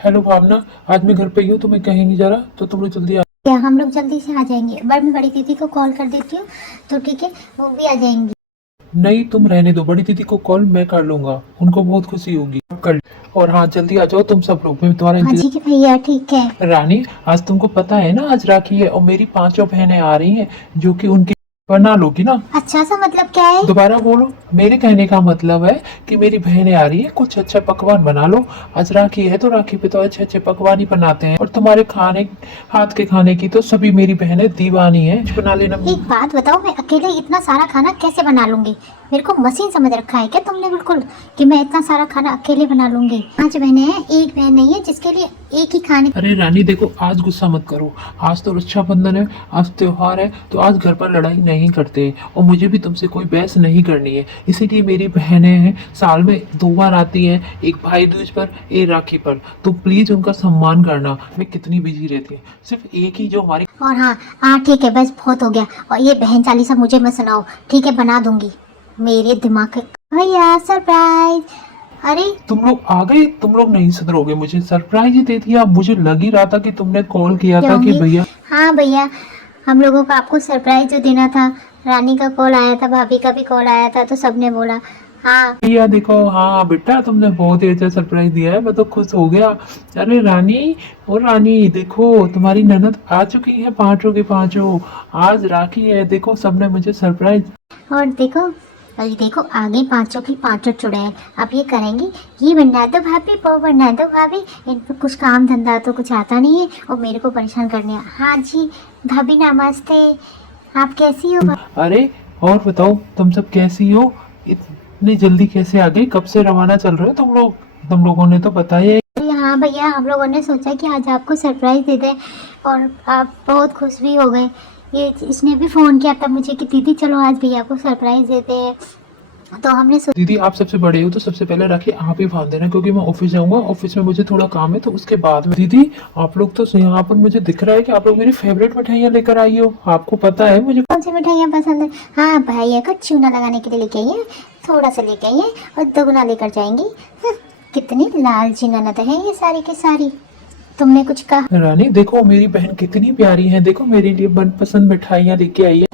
Hello भावना, आज मैं घर पे ही हूँ तो मैं कहीं नहीं जा रहा, तो तुम लोग जल्दी आ। क्या हम लोग जल्दी से आ जाएंगे। मैं बड़ी दीदी को कॉल कर देती हूँ, तो ठीक है, वो भी आ जाएंगी। नहीं, तुम रहने दो, बड़ी दीदी को कॉल मैं कर लूंगा, उनको बहुत खुशी होगी कर। और हाँ, जल्दी आ जाओ तुम सब लोग, मैं तुम्हारा हाँ इंतजार। ठीक है भैया, ठीक है। रानी, आज तुमको पता है ना, आज राखी है और मेरी पांचों बहनें आ रही हैं, जो कि उनकी बना लोगी ना। अच्छा सा मतलब क्या है? दोबारा बोलो। मेरे कहने का मतलब है कि मेरी बहनें आ रही है, कुछ अच्छा पकवान बना लो। आज राखी है तो राखी पे तो अच्छे अच्छे पकवान ही बनाते हैं, और तुम्हारे खाने, हाथ के खाने की तो सभी मेरी बहनें दीवानी है, कुछ बना लेना। एक बात बताओ, मैं अकेले इतना सारा खाना कैसे बना लूंगी? मेरे को मशीन समझ रखा है क्या तुमने बिल्कुल, कि मैं इतना सारा खाना अकेले बना लूंगी? 5 बहनें हैं, एक बहन नहीं है जिसके लिए एक ही खाने। अरे रानी देखो, आज गुस्सा मत करो। आज तो रक्षाबंधन है, आज त्योहार है, तो आज घर पर लड़ाई नहीं करते, और मुझे भी तुमसे कोई बहस नहीं करनी है। इसीलिए मेरी बहनें हैं, साल में 2 बार आती हैं, एक भाई दूज पर, एक राखी पर। तो प्लीज उनका सम्मान करना। मैं कितनी बिजी रहती है, सिर्फ एक ही जो हमारी। और हाँ हाँ ठीक है, बस बहुत हो गया। और ये बहन चालीसा मुझे मत सुनाओ, ठीक है? बना दूंगी। मेरे दिमाग के भैया सरप्राइज। अरे तुम लोग आ गए, तुम लोग नहीं सुधरोगे, मुझे सरप्राइज ही दे दिया। मुझे लग ही रहा था कि तुमने कॉल किया था कि जाऊंगी। भैया। हाँ भैया, हम लोगों को आपको सरप्राइज जो देना था। रानी का कॉल आया था, भाभी का भी कॉल आया था, तो सबने बोला हाँ। भैया देखो, हाँ बेटा, तुमने बहुत ही अच्छा सरप्राइज दिया है, मैं तो खुश हो गया। अरे रानी, और रानी देखो, तुम्हारी ननद आ चुकी है, पांचों की पांचों। आज राखी है, देखो सबने मुझे सरप्राइज। और देखो, अरे देखो, आगे पांचों की पांचों चुड़ैल अब ये करेंगी, ये बना दो भाभी, वो बना दो भाभी। इन पर कुछ काम धंधा तो कुछ आता नहीं है, और मेरे को परेशान करने। हाँ जी भाभी, नमस्ते। आप कैसी हो? अरे, और बताओ, तुम सब कैसी हो? इतनी जल्दी कैसे आ गई? कब से रवाना चल रहे हो तुम लोग? तुम लोगों ने तो बताया ही। अरे हाँ भैया, हम लोगों ने सोचा कि आज आपको सरप्राइज दे दें, और आप बहुत खुश भी हो गए। ये इसने भी फ़ोन किया था मुझे कि दीदी चलो आज भैया को सरप्राइज देते हैं, तो हमने दीदी, आप सबसे बड़े हो तो सबसे पहले राखी आप ही बांध देना, क्योंकि मैं ऑफिस जाऊंगा, ऑफिस में मुझे थोड़ा काम है, तो उसके बाद में। दीदी, आप लोग तो यहाँ पर मुझे दिख रहा है कि आप लोग मेरी फेवरेट मिठाइयाँ लेकर आई हो। आपको पता है मुझे। कौन सी मिठाइयाँ पसंद है? हाँ भैया को चूना लगाने के लिए लेके आई है, थोड़ा सा लेके आई है, और दोगुना लेकर जाएंगी। कितनी लालची ननद है ये सारी की सारी। तुमने कुछ कहा? रानी देखो, मेरी बहन कितनी प्यारी है, देखो मेरे लिए मनपसंद मिठाइयाँ लेके आई है।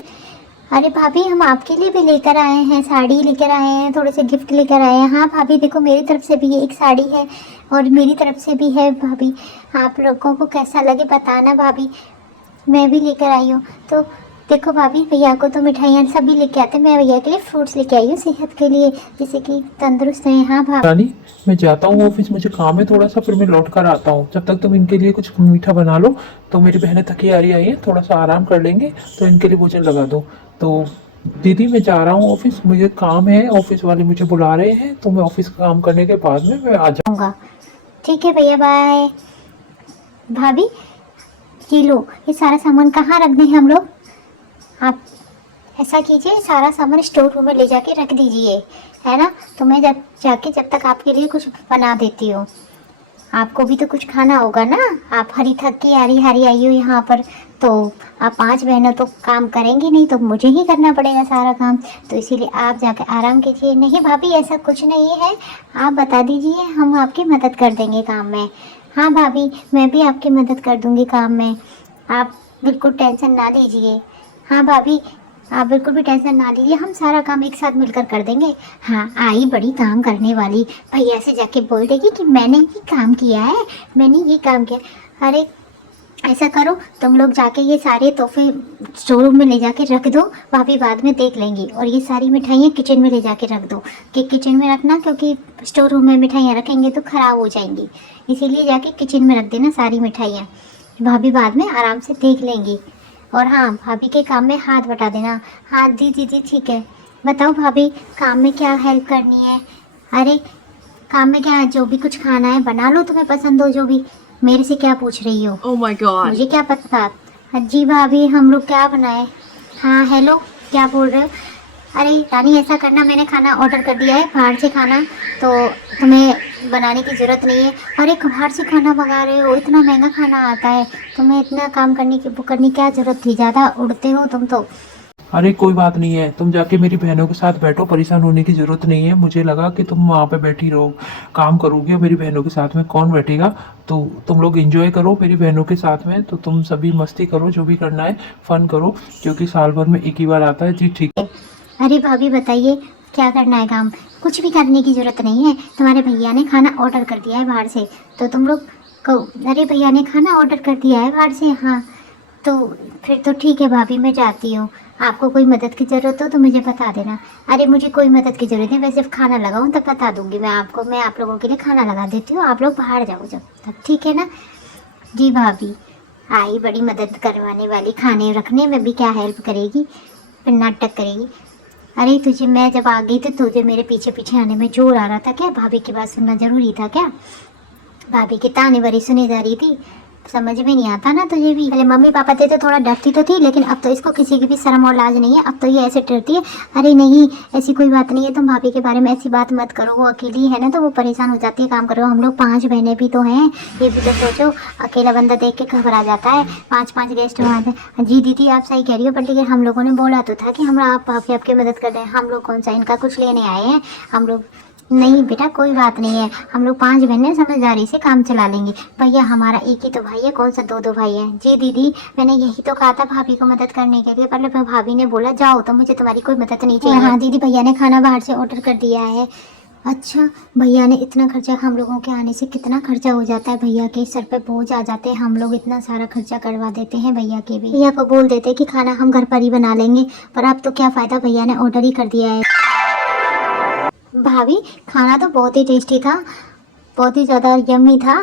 अरे भाभी, हम आपके लिए भी लेकर आए हैं, साड़ी लेकर आए हैं, थोड़े से गिफ्ट लेकर आए हैं। हाँ भाभी देखो, मेरी तरफ से भी एक साड़ी है, और मेरी तरफ से भी है भाभी। आप लोगों को कैसा लगे बताना भाभी। मैं भी लेकर आई हूँ, तो देखो भाभी, भैया को तो मिठाइयाँ सभी लेके आते हैं, मैं भैया के लिए फ्रूट्स लेके आई हूँ सेहत के लिए, जैसे कि तंदुरुस्त रहें। हाँ भाभी। रानी, मैं जाता हूँ ऑफिस, मुझे काम है थोड़ा सा, फिर मैं लौट कर आता हूँ। जब तक तुम इनके लिए कुछ मीठा बना लो। तो मेरी बहनें थकी आ रही आई है, थोड़ा सा आराम कर लेंगे, तो इनके लिए भोजन लगा दो। तो दीदी, मैं जा रहा हूँ ऑफिस, मुझे काम है, ऑफिस वाले मुझे बुला रहे हैं, तो मैं ऑफिस का काम करने के बाद में मैं आ जाऊँ। होगा। ठीक है भैया, बाय। भाभी, ये लो, ये सारा सामान कहाँ रख दें हम लोग? आप ऐसा कीजिए, सारा सामान स्टोर रूम में ले जाके रख दीजिए, है ना? तो मैं जब जाके जब तक आपके लिए कुछ बना देती हूँ। आपको भी तो कुछ खाना होगा ना। आप हरी थक के हरी हरी आई हो यहाँ पर, तो आप 5 बहनों तो काम करेंगी नहीं, तो मुझे ही करना पड़ेगा सारा काम। तो इसीलिए आप जाकर आराम कीजिए। नहीं भाभी, ऐसा कुछ नहीं है, आप बता दीजिए, हम आपकी मदद कर देंगे काम में। हाँ भाभी, मैं भी आपकी मदद कर दूँगी काम में, आप बिल्कुल टेंशन ना लीजिए। हाँ भाभी, आप बिल्कुल भी टेंशन ना लीजिए, हम सारा काम एक साथ मिलकर कर देंगे। हाँ, आई बड़ी काम करने वाली, भैया से जाके बोल देगी कि मैंने ये काम किया है, मैंने ये काम किया। अरे ऐसा करो, तुम लोग जाके ये सारे तोहफे स्टोर रूम में ले जाके रख दो, भाभी बाद में देख लेंगी। और ये सारी मिठाइयाँ किचन में ले जाके रख दो, कि किचन में रखना, क्योंकि स्टोर रूम में मिठाइयाँ रखेंगे तो ख़राब हो जाएंगी। इसीलिए जाके किचन में रख देना सारी मिठाइयाँ, भाभी बाद में आराम से देख लेंगी। और हाँ, भाभी के काम में हाथ बटा देना। हाँ दी दीदी, ठीक है। बताओ भाभी, काम में क्या हेल्प करनी है? अरे काम में क्या है, जो भी कुछ खाना है बना लो, तुम्हें पसंद हो जो भी। मेरे से क्या पूछ रही हो? Oh my god. मुझे क्या पता। हाँ जी भाभी, हम लोग क्या बनाए? हाँ हेलो, क्या बोल रहे हो? अरे रानी, ऐसा करना, मैंने खाना ऑर्डर कर दिया है बाहर से खाना, तो तुम्हें बनाने की ज़रूरत नहीं है। अरे बाहर से खाना मंगा रहे हो, इतना महंगा खाना आता है, तुम्हें इतना काम करने की करने की क्या ज़रूरत थी? ज़्यादा उड़ते हो तुम तो। अरे कोई बात नहीं है, तुम जाके मेरी बहनों के साथ बैठो, परेशान होने की ज़रूरत नहीं है। मुझे लगा कि तुम वहाँ पे बैठी रहो, काम करोगी और मेरी बहनों के साथ में कौन बैठेगा। तो तुम लोग एंजॉय करो मेरी बहनों के साथ में, तो तुम सभी मस्ती करो, जो भी करना है फन करो, क्योंकि साल भर में एक ही बार आता है। जी ठीक है। अरे भाभी बताइए क्या करना है काम? कुछ भी करने की जरूरत नहीं है। तुम्हारे भैया ने खाना ऑर्डर कर दिया है बाहर से, तो तुम लोग कहो अरे भैया ने खाना ऑर्डर कर दिया है बाहर से, हाँ तो फिर तो ठीक है भाभी, मैं जाती हूँ। आपको कोई मदद की ज़रूरत हो तो मुझे बता देना। अरे मुझे कोई मदद की ज़रूरत नहीं, मैं सिर्फ खाना लगाऊँ तब बता दूँगी मैं आपको। मैं आप लोगों के लिए खाना लगा देती हूँ, आप लोग बाहर जाओ जब तक, ठीक है ना? जी भाभी आई बड़ी मदद करवाने वाली, खाने रखने में भी क्या हेल्प करेगी, फिर नाटक करेगी। अरे तुझे मैं जब आ गई तो तुझे मेरे पीछे पीछे आने में जोर आ रहा था क्या? भाभी की बात सुनना जरूरी था क्या? भाभी की ताने बारी सुनी जा रही थी, समझ में नहीं आता ना तुझे भी? पहले मम्मी पापा थे तो थोड़ा डरती तो थी, लेकिन अब तो इसको किसी की भी शर्म और लाज नहीं है, अब तो ये ऐसे डरती है। अरे नहीं ऐसी कोई बात नहीं है, तुम भाभी के बारे में ऐसी बात मत करो, वो अकेली है ना तो वो परेशान हो जाती है। काम करो, हम लोग 5 बहनें भी तो हैं, ये भी तो सोचो। अकेला बंदा देख के घबरा जाता है, 5 गेस्ट हो आते हैं। जी दीदी आप सही कह रही हो, पर लेकिन हम लोगों ने बोला तो था कि हम आप भाभी आपकी मदद कर रहे हैं, हम लोग कौन सा इनका कुछ लेने आए हैं हम लोग। नहीं बेटा कोई बात नहीं है, हम लोग 5 बहनें समझदारी से काम चला लेंगे। भैया हमारा एक ही तो भाई है, कौन सा 2 भाई है? जी दीदी मैंने यही तो कहा था भाभी को मदद करने के लिए, पर भाभी ने बोला जाओ तो मुझे तुम्हारी कोई मदद नहीं चाहिए। हाँ दीदी भैया ने खाना बाहर से ऑर्डर कर दिया है। अच्छा भैया ने इतना खर्चा, हम लोगों के आने से कितना खर्चा हो जाता है, भैया के सर पे बोझ आ जाते हैं, हम लोग इतना सारा खर्चा करवा देते हैं भैया के भी। भैया को बोल देते कि खाना हम घर पर ही बना लेंगे, पर अब तो क्या फ़ायदा, भैया ने ऑर्डर ही कर दिया है। भाभी खाना तो बहुत ही टेस्टी था, बहुत ही ज़्यादा यम्मी था।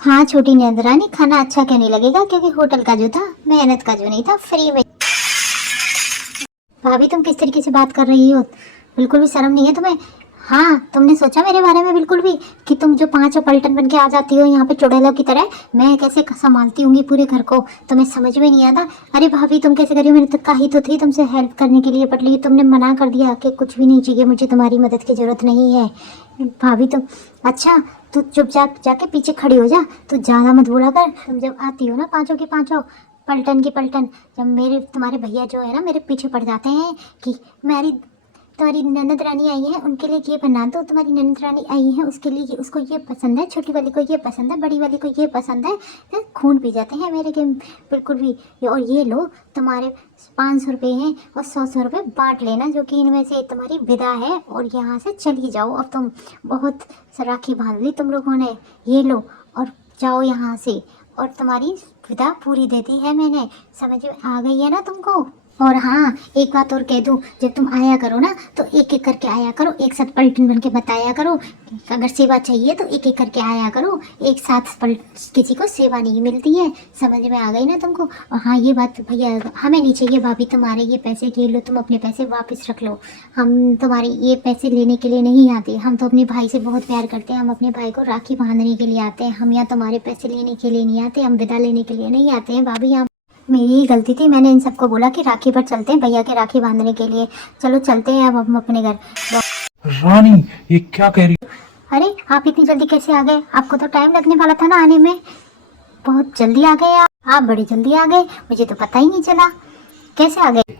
हाँ छोटी नंदरानी खाना अच्छा क्यों नहीं लगेगा, क्योंकि होटल का जो था, मेहनत का जो नहीं था, फ्री में। भाभी तुम किस तरीके से बात कर रही हो, बिल्कुल भी शर्म नहीं है तुम्हें? हाँ तुमने सोचा मेरे बारे में बिल्कुल भी, कि तुम जो 5 पलटन बन के आ जाती हो यहाँ पे चुड़ैलों की तरह, मैं कैसे संभालती होंगी पूरे घर को, तुम्हें समझ में नहीं आता? अरे भाभी तुम कैसे करी हो, मैंने तो कही तो थी तुमसे हेल्प करने के लिए, बट लेकिन तुमने मना कर दिया कि कुछ भी नहीं चाहिए मुझे, तुम्हारी मदद की ज़रूरत नहीं है। भाभी तुम अच्छा तू चुपचाप जाके पीछे खड़ी हो जा, तू ज़्यादा मत बोला कर। तुम जब आती हो ना 5 की 5 पलटन की पलटन, जब मेरे तुम्हारे भैया जो है ना मेरे पीछे पड़ जाते हैं कि मेरी तुम्हारी ननद रानी आई है उनके लिए ये बना दो, तुम्हारी ननद रानी आई है उसके लिए उसको ये पसंद है, छोटी वाली को ये पसंद है, बड़ी वाली को ये पसंद है, तो खून पी जाते हैं मेरे के बिल्कुल भी। और ये लो तुम्हारे 500 रुपये हैं और 100 रुपये बांट लेना, जो कि इनमें से तुम्हारी विदा है, और यहाँ से चली जाओ, अब तुम बहुत राखी बांध ली तुम लोगों ने, ये लो और जाओ यहाँ से, और तुम्हारी विदा पूरी दे दी है मैंने, समझ में आ गई है ना तुमको? और हाँ एक बात और कह दूँ, जब तुम आया करो ना तो एक एक करके आया करो, एक साथ पलटन बन के बताया करो, अगर सेवा चाहिए तो एक एक करके आया करो, एक साथ किसी को सेवा नहीं मिलती है, समझ में आ गई ना तुमको? और हाँ ये बात भैया हमें नहीं चाहिए, भाभी तुम्हारे ये पैसे ये लो, तुम अपने पैसे वापस रख लो, हम तुम्हारे ये पैसे लेने के लिए नहीं आते, हम तो अपने भाई से बहुत प्यार करते हैं, हम अपने भाई को राखी बांधने के लिए आते हैं, हम यहाँ तुम्हारे पैसे लेने के लिए नहीं आते, हम विदा लेने के लिए नहीं आते हैं भाभी। हम मेरी ही गलती थी, मैंने इन सबको बोला कि राखी पर चलते हैं भैया के राखी बांधने के लिए, चलो चलते हैं अब हम अपने घर। रानी ये क्या कह रही? अरे आप इतनी जल्दी कैसे आ गए, आपको तो टाइम लगने वाला था ना आने में, बहुत जल्दी आ गए आप बड़ी जल्दी आ गए, मुझे तो पता ही नहीं चला, कैसे आ गए?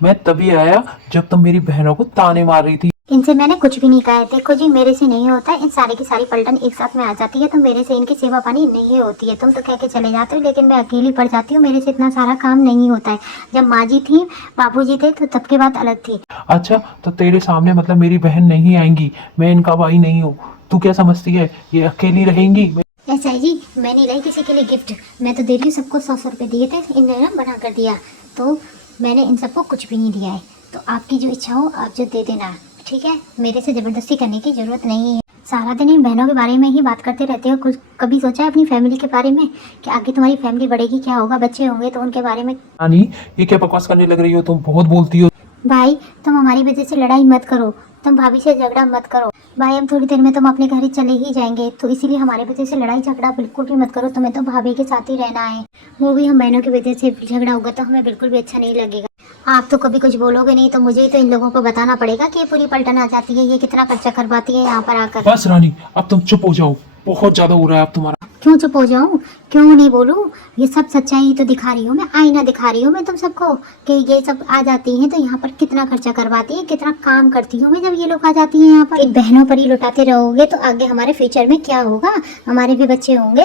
मैं तभी आया जब तुम मेरी बहनों को ताने मार रही थी। इनसे मैंने कुछ भी नहीं कहा है, देखो जी मेरे से नहीं होता है, इन सारी की सारी पलटन एक साथ में आ जाती है, तो मेरे से इनकी सेवा पानी नहीं होती है, तुम तो कह के चले जाते हो, लेकिन मैं अकेली पड़ जाती हूँ, मेरे से इतना सारा काम नहीं होता है। जब माँ जी थी बाबू जी थे तो तब की बात अलग थी। अच्छा तो तेरे सामने मतलब मेरी बहन नहीं आएंगी, मैं इनका भाई नहीं हूँ, तू क्या समझती है ये अकेली रहेंगी? ऐसा है जी, मैं नहीं लाई किसी के लिए गिफ्ट, मैं तो दे रही हूँ सबको 100 रुपये दिए थे, इन्होंने ना बना कर दिया, तो मैंने इन सबको कुछ भी नहीं दिया है, तो आपकी जो इच्छा हो आप जो दे देना, ठीक है? मेरे से ज़बरदस्ती करने की ज़रूरत नहीं है। सारा दिन इन बहनों के बारे में ही बात करते रहते हो, कुछ कभी सोचा है अपनी फैमिली के बारे में कि आगे तुम्हारी फैमिली बढ़ेगी, क्या होगा, बच्चे होंगे तो उनके बारे में? रानी ये क्या बकवास करने लग रही हो, तुम बहुत बोलती हो। भाई तुम हमारी वजह से लड़ाई मत करो, तुम भाभी से झगड़ा मत करो भाई, हम थोड़ी देर में तुम अपने घर ही चले ही जाएंगे, तो इसीलिए हमारे वजह से लड़ाई झगड़ा बिल्कुल भी मत करो, तुम्हें तो भाभी के साथ ही रहना है, वो भी हम बहनों की वजह से झगड़ा होगा तो हमें बिल्कुल भी अच्छा नहीं लगेगा। आप तो कभी कुछ बोलोगे नहीं, तो मुझे ही तो इन लोगों को बताना पड़ेगा कि ये पूरी पलटन आ जाती है, ये कितना खर्चा करवाती है यहाँ पर आकर। बस रानी अब तुम चुप हो जाओ, बहुत ज्यादा हो रहा है अब तुम्हारा। क्यों चुप हो जाऊँ, क्यों नहीं बोलूं, ये सब सच्चाई तो दिखा रही हूँ मैं, आईना दिखा रही हूँ मैं तुम सबको कि ये सब आ जाती हैं तो यहाँ पर कितना खर्चा करवाती है, कितना काम करती हूँ मैं जब ये लोग आ जाती हैं यहाँ पर। इन बहनों पर ही लुटाते रहोगे तो आगे हमारे फ्यूचर में क्या होगा, हमारे भी बच्चे होंगे।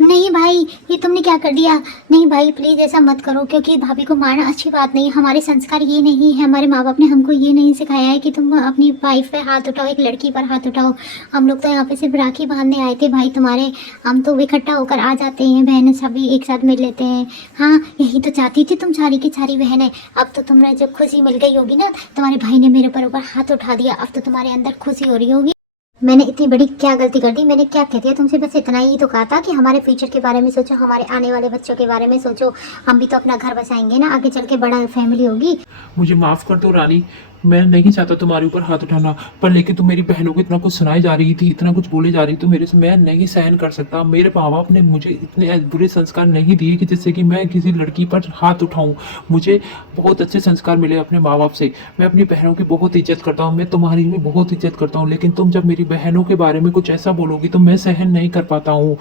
नहीं भाई, ये तुमने क्या कर दिया, नहीं भाई प्लीज़ ऐसा मत करो, क्योंकि भाभी को मारना अच्छी बात नहीं है। हमारे संस्कार ये नहीं है, हमारे माँ बाप ने हमको ये नहीं सिखाया है कि तुम अपनी वाइफ पे हाथ उठाओ, एक लड़की पर हाथ उठाओ। हम लोग तो यहाँ पे सिर्फ राखी बांधने आए थे भाई तुम्हारे, हम तो इकट्ठा होकर आ जाते हैं, बहनें सभी एक साथ मिल लेते हैं। हाँ यही तो चाहती थी तुम सारी की सारी बहनें। अब तो तुम्हें जब खुशी मिल गई होगी ना, तुम्हारे भाई ने मेरे ऊपर हाथ उठा दिया, अब तो तुम्हारे अंदर खुशी हो रही होगी। मैंने इतनी बड़ी क्या गलती कर दी, मैंने क्या कह दिया तुमसे, बस इतना ही तो कहा था कि हमारे फ्यूचर के बारे में सोचो, हमारे आने वाले बच्चों के बारे में सोचो। हम भी तो अपना घर बसाएंगे ना, आगे चल के बड़ा फैमिली होगी। मुझे माफ़ कर दो रानी, मैं नहीं चाहता तुम्हारे ऊपर हाथ उठाना, पर लेकिन तुम मेरी बहनों को इतना कुछ सुनाई जा रही थी, इतना कुछ बोले जा रही थी मेरे से, मैं नहीं सहन कर सकता। मेरे माँ बाप ने मुझे इतने बुरे संस्कार नहीं दिए कि जिससे कि मैं किसी लड़की पर हाथ उठाऊं। मुझे बहुत अच्छे संस्कार मिले अपने माँ बाप से। मैं अपनी बहनों की बहुत इज्जत करता हूँ, मैं तुम्हारी भी बहुत इज्जत करता हूँ, लेकिन तुम जब मेरी बहनों के बारे में कुछ ऐसा बोलोगी तो मैं सहन नहीं कर पाता हूँ।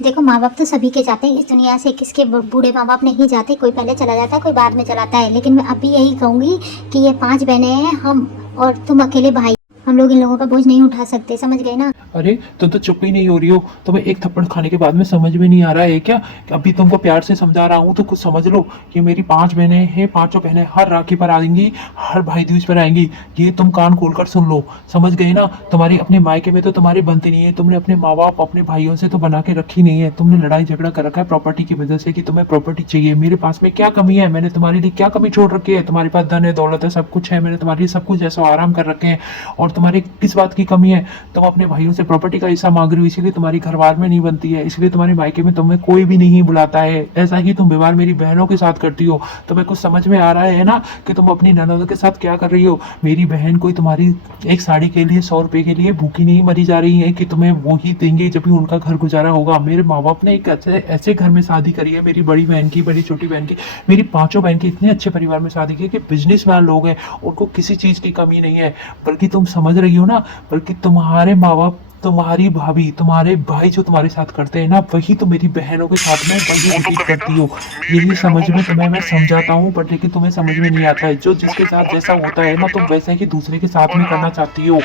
देखो माँ बाप तो सभी के जाते हैं इस दुनिया से, किसके बूढ़े माँ बाप नहीं जाते, कोई पहले चला जाता है कोई बाद में चलाता है। लेकिन मैं अभी यही कहूँगी कि ये 5 बहनें हैं, हम और तुम अकेले भाई, हम लोग इन लोगों का बोझ नहीं उठा सकते, समझ गए ना। अरे तुम तो चुप ही नहीं हो रही हो, तुम्हें एक थप्पड़ खाने के बाद में समझ में नहीं आ रहा है क्या? अभी तुमको प्यार से समझा रहा हूँ तो कुछ समझ लो। ये मेरी 5 बहनें हैं, पांचों बहनें हर राखी पर आएंगी, हर भाई दूज पर आएंगी, ये तुम कान खोलकर सुन लो, समझ गए ना। तुम्हारी अपने मायके में तो तुम्हारी बनती नहीं है, तुमने अपने माँ बाप अपने भाइयों से तो बना के रखी नहीं है, तुमने लड़ाई झगड़ा कर रखा है प्रॉपर्टी की वजह से कि तुम्हें प्रॉपर्टी चाहिए। मेरे पास में क्या कमी है, मैंने तुम्हारे लिए क्या कमी छोड़ रखी है? तुम्हारे पास धन है, दौलत है, सब कुछ है, मैंने तुम्हारे लिए सब कुछ ऐसा आराम कर रखे हैं, और तुम्हारी किस बात की कमी है? तुम अपने भाइयों से प्रॉपर्टी का हिस्सा मांग रही हो, इसलिए तुम्हारी घरबार में नहीं बनती है, इसलिए तुम्हारे मायके में तुम्हें कोई भी नहीं बुलाता है। ऐसा ही तुम व्यवहार मेरी बहनों के साथ करती हो। तुम्हें कुछ समझ में आ रहा है ना कि तुम अपनी ननदों के साथ क्या कर रही हो? मेरी बहन कोई तुम्हारी एक साड़ी के लिए 100 रुपए के लिए भूखी नहीं मरी जा रही है कि तुम्हें वो ही देंगे जब भी उनका घर गुजारा होगा। मेरे माँ बाप ने एक ऐसे घर में शादी करी है, मेरी बड़ी बहन की, बड़ी छोटी बहन की, मेरी पांचों बहन की इतने अच्छे परिवार में शादी की कि बिजनेसमैन लोग हैं, उनको किसी चीज की कमी नहीं है। बल्कि तुम समझ रही हो ना, बल्कि तुम्हारे माँ बाप, तुम्हारी भाभी, तुम्हारे भाई जो तुम्हारे साथ करते हैं ना, वही तो मेरी बहनों के साथ में वही रिपीट करती हो। यही समझ में तुम्हें मैं समझाता हूँ, बट लेकिन तुम्हें समझ में नहीं आता है। जो जिसके साथ जैसा होता है ना, तुम वैसे ही दूसरे के साथ में करना चाहती हो।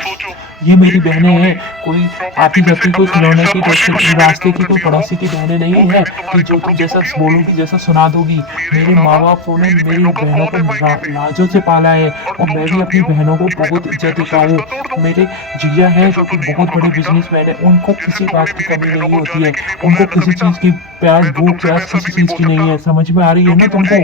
ये मेरी बहनें हैं, कोई आती जाती कोई खिलौने की रास्ते की कोई पड़ोसी की बहनें नहीं है कि जो तुम जैसा बोलोगी जैसा सुना दोगी। मेरे माँ बाप ने मेरी बहनों को लाजों से पाला है, और मैं भी अपनी बहनों को बहुत इज्जत देता हूँ। मेरे जिया है जो कि बहुत बड़े बिजनेसमैन है, उनको किसी बात की कमी नहीं होती है, उनको किसी चीज की प्यास भूख प्यास किसी चीज की नहीं है। समझ में आ रही है ना तुमको?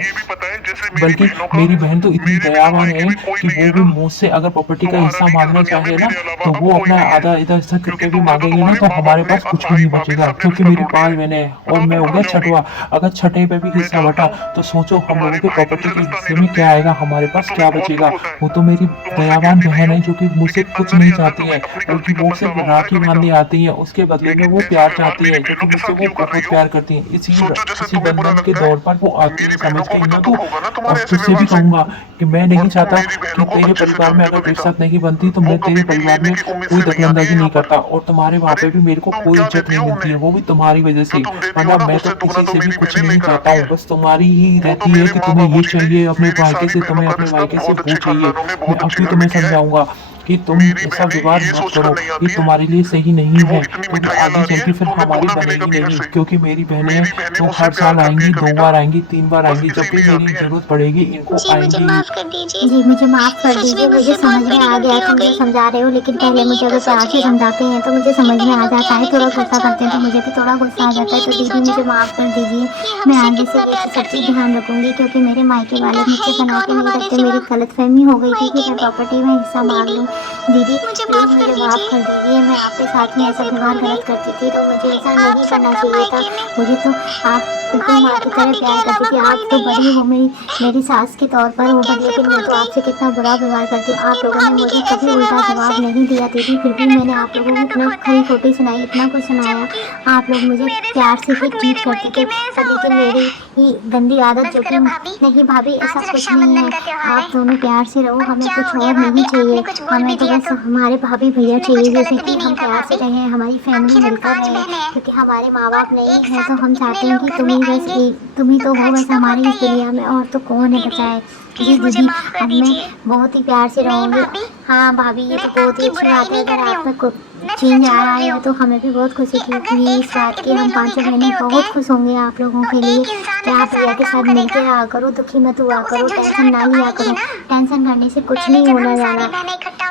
बल्कि मेरी बहन तो इतनी दयावान है कि वो भी मुझसे अगर प्रॉपर्टी का हिस्सा मांगना चाहे ना, तो वो अपना आधा इधर हिस्सा करके भी मांगेंगे ना, तो हमारे पास कुछ भी नहीं बचेगा, क्योंकि मेरी 5 बहनें हैं और मैं हो गया छठवा। अगर छठे पे भी हिस्सा बटा तो सोचो हम लोगों के प्रॉपर्टी के हिस्से में क्या आएगा, हमारे पास क्या बचेगा। वो तो मेरी दयावान बहन है जो कि मुझसे कुछ नहीं चाहती है, बल्कि वो सिर्फ राखी बांधने आती है, उसके बदले में वो प्यार चाहती है, क्योंकि मुझसे वो बहुत प्यार करती है। इसी बंधन के दौर पर वो आती है, समझ गई ना तू? और तुझसे भी कहूंगा कि मैं नहीं चाहता कि तेरे परिवार में अगर तेरे साथ नहीं बनती तो मैं तेरे परिवार में कोई दखलंदाजी नहीं करता, और तुम्हारे वहाँ पे भी मेरे को कोई इज्जत नहीं मिलती है, वो भी तुम्हारी वजह से। वरना मैं तो किसी से भी कुछ नहीं चाहता हूँ, बस तुम्हारी ही रहती है कि तुम्हें ये चाहिए अपने भाई से, तुम्हें अपने भाई से वो चाहिए। मैं अब भी तुम्हें समझाऊंगा कि तुम ऐसा व्यवहार मत करो, ये तुम्हारे लिए सही नहीं है, क्योंकि आगे चल के फिर हमारी बनेगी नहीं। क्योंकि मेरी बहनें तो हर साल आएंगी, 2 बार आएंगी, 3 बार आएंगी, जब भी मेरी जरूरत पड़ेगी इनको आएंगी। जी मुझे माफ कर दीजिए, मुझे समझ में आ गया कि मुझे समझा रहे हो, लेकिन पहले मुझे अगर प्यार से समझाते हैं तो मुझे समझ में आ जाता है, थोड़ा गुस्सा करते हैं तो मुझे भी थोड़ा गुस्सा आ जाता है। तो दीदी मुझे माफ कर दीजिए, मैं आगे से ये सब चीज़ ध्यान रखूंगी, क्योंकि मेरे मायके वाले मुझसे बना के नहीं रखते, मेरी गलतफहमी हो गई थी कि मैं प्रॉपर्टी में हिस्सा मांग लूँ। दीदी प्लीज़ मुझे माफ़ कर दीजिए, मैं आपके साथ में ऐसा व्यवहार गलत करती थी, तो मुझे ऐसा नहीं करना चाहिए था। मुझे तो आप बिल्कुल माँ की तरह प्यार करती थी, आप तो बड़ी हो मेरी सास के तौर पर हो, बट लेकिन मैं तो आपसे कितना बुरा व्यवहार करती हूँ। आप लोगों ने मुझे कभी उल्टा जवाब नहीं दिया दीदी, फिर भी मैंने आप लोगों को इतना खरी खोटी सुनाई, इतना कुछ सुनाया। आप लोग मुझे प्यार से ही ट्रीट करते थे, लेकिन मेरी ये गंदी आदत जो कि नहीं भाभी ऐसा कुछ नहीं है, आप दोनों प्यार से रहो, हमें कुछ और नहीं चाहिए, हमें हमें तो बस हमारे भाभी भैया चाहिए, जैसे कि हम प्यार से रहें, हमारी फैमिली मिलकर रहे, क्योंकि हमारे माँ बाप नहीं है तो हम चाहते हैं कि तुम ही बस तुम ही तो हो बस हमारी इस दुनिया में, और तो कौन है बचा है। जी दीदी, अब मैं बहुत ही प्यार से रहूँगी। हाँ भाभी, ये तो बहुत ही अच्छी बात है। अगर आप में चेंज आ रहा है तो हमें भी बहुत खुशी की इस बात की। हम पांचों बहनें बहुत खुश होंगे आप लोगों के लिए कि आप भैया के साथ मिलके रहा करो, दुखी मत हुआ करो, टेंशन ना लिया करो। टेंशन करने से कुछ नहीं होना जाना।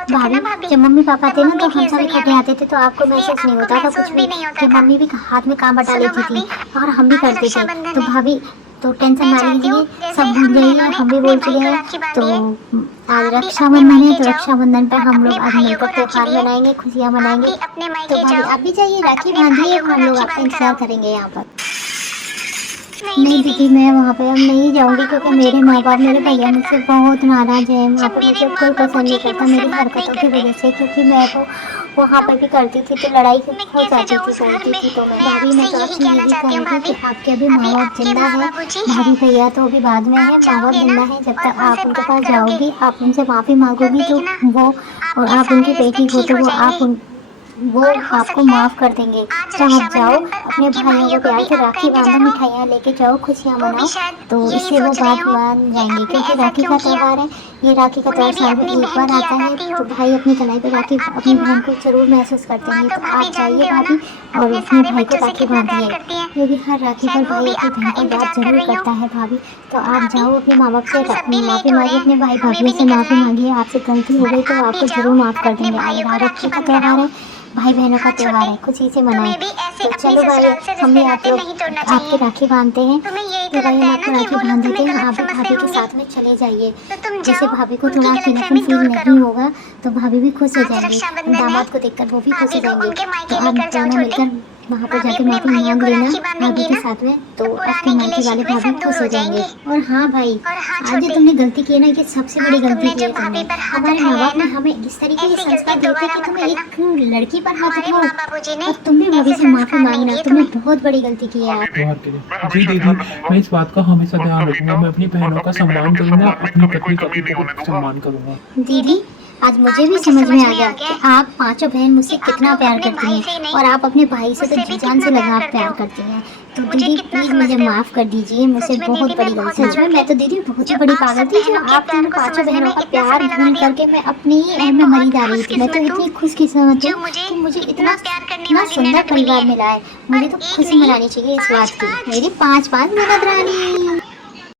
भाभी, जब मम्मी पापा थे ना तो हम सब इकट्ठे आते थे तो आपको महसूस नहीं होता था कुछ भी, कि मम्मी भी हाथ में काम बटा लेती थी और हम भी करते थे। तो भाभी तो टेंशन ना लीजिए, सब भूल गई, हम भी बोल चुके हैं। तो आज रक्षाबंधन है, तो रक्षाबंधन पे हम लोग आज मिलकर त्योहार मनाएंगे, खुशियाँ मनाएंगे। तो भाभी आप भी जाइए, राखी बांधिए, हम लोग आपका इंतजार करेंगे यहाँ पर। नहीं दीदी, मैं वहाँ पे अब नहीं जाऊँगी, क्योंकि मेरे माँ बाप, मेरे भैया मुझसे बहुत नाराज़ है। वहाँ पे मुझे कोई पसंद नहीं करता मेरी हरकतों की वजह से, क्योंकि मैं तो वहाँ पर भी करती थी तो लड़ाई हो जाती थी, बोलती थी। तो मैं भाभी, मैं तो आपसे यही कहूँगी कि आपके अभी माँ बाप जिंदा है, भाभी भैया तो अभी बाद में है, माँ बाप जिंदा है। जब तक आप उनके पास जाओगी, आप उनसे माफ़ी मांगोगी तो वो, और आप उनकी बेटी हो तो वो आपको माफ़ कर देंगे। तो आप जाओ, अपने भाइयों को प्यार से राखी बांधो, मिठाइयाँ लेके जाओ, खुशियाँ मनाओ, तो इससे वो बात मान जाएंगे। क्योंकि राखी का त्यौहार है, ये राखी का त्यौहार साल में एक बार आता है, तो भाई अपनी कलाई पर राखी अपनी बहन को जरूर महसूस करते हैं। तो आप जाइए भाभी और अपने भाई को राखी बांधिए, क्योंकि हर राखी पर भाई अपनी बहन को याद जरूर करता है भाभी। तो आप जाओ, अपने माँ बाप से माफ़ी मांगिए, अपने भाई भाभी से माफ़ी मांगिए। आपसे गलती हो गई तो आपको जरूर माफ़ कर देंगे। आज राखी का त्यौहार है, भाई बहनों का त्यौहार है, खुशी से मनाएं। तो चलो भाई, हम भी आप लोग आपकी राखी बांधते हैं। तो भाई, हम आपको राखी बांध देते हैं, आप भी भाभी के साथ में चले जाइए। जैसे भाभी को थोड़ा अकेलापन फील नहीं होगा तो भाभी भी खुश हो जाएंगे, दामाद को देखकर वो भी खुश हो जाएंगे। तो आप दोनों मिलकर वहाँ पर जाके माफ़ी मांग लेना भाभी के साथ में, तो आपके मायके वाले भाभी खुश हो जाएंगे। और हाँ भाई, आज जो तुमने गलती की है ना, ये सबसे बड़ी गलती की है तुमने। हमारे माँ बाप ने हमें इस तरीके से संस्कार दिए थे कि तुम्हें एक लड़की पर हाथ उठाओ, और तुम भी भाभी से माफ़ी मांगना, तुमने बहुत बड़ी गलती की है। त्योहार के लिए जी दीदी, मैं इस बात का हमेशा ध्यान रखूंगा। मैं अपनी बहनों का सम्मान करूंगा, अपनी पत्नी का भी बहुत सम्मान करूंगा। दीदी, आज मुझे भी समझ में आ गया कि आप पांचों बहन मुझसे कितना प्यार करती हैं, और आप अपने भाई से तो जी जान से लगा प्यार करती हैं। तो दीदी प्लीज़ मुझे माफ़ कर दीजिए, मुझसे बहुत बड़ी गलती। सच में मैं तो दीदी बहुत ही बड़ी पागल थी जो आप तीनों पांचों बहनों का प्यार भूल करके मैं अपनी ही अहम में मरी जा रही थी। मैं तो इतनी खुशकिस्मत हूँ कि मुझे इतना सुंदर परिवार मिला है। मुझे तो खुशी मनानी चाहिए इस बात की। मेरी 5 ननद रानी।